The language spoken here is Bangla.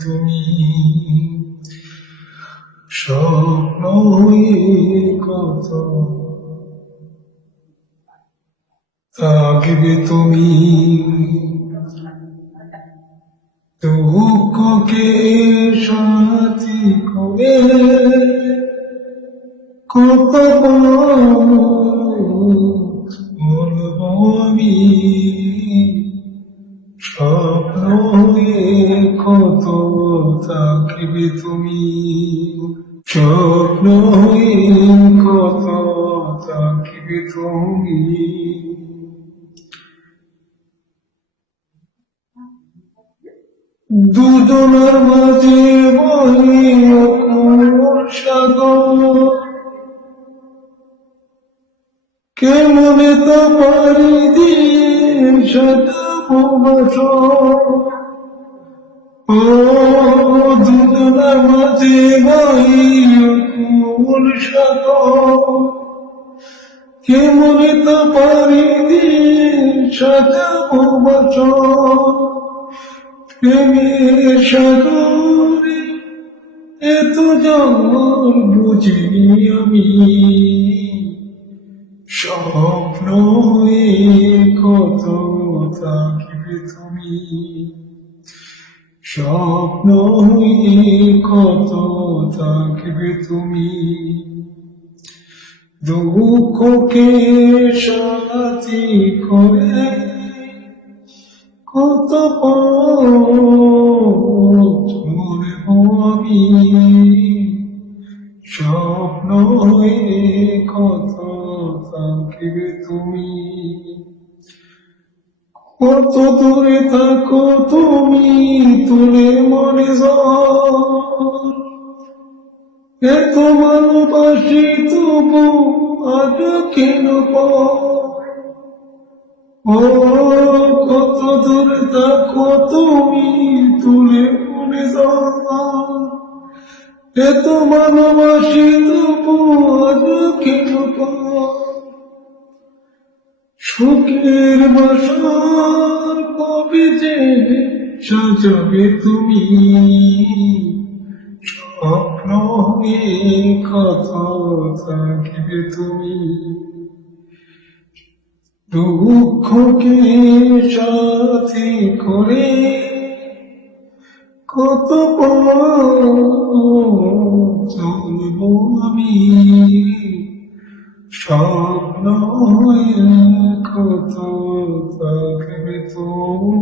তুমি স্বপ্ন হয়ে কত থাকবে তুমি দুঃখকে সাথী করে কত বলবো আমি স্বপ্ন হয়ে কত থাকবে তুমি স্বপ্ন হয়ে কত থাকবে তুমি দুজনের মাঝে বহি অকুল সাগর কেমনে তো পারি দিন সাজাবো বছর ও দুজনের মাঝে বহি অকুল সাগর কেমনে তো পারি দিন সাজাবো বছর প্রেমের সাগরে এত জল বুঝিনি আমি স্বপ্ন হয়ে কত থাকবে তুমি স্বপ্ন হয়ে কত থাকবে তুমি দুঃখকে সাথী করে কত মরবো আমি স্বপ্ন হয়ে কত থাকবে তুমি কত দূরে থাকো তুমি তুলে মনে এত ভালোবাসি তবু আজ কেন ও কত দূরে থাকো তুমি তুলে মনে এত ভালোবাসি তবু আজ কেন সুখের বাসার কবে যে সাজাবে তুমি স্বপ্ন হয়ে কত থাকবে তুমি দুঃখকে সাথী করে কত চলবো আমি স্বপ্ন হয়ে কত থাকবে তুমি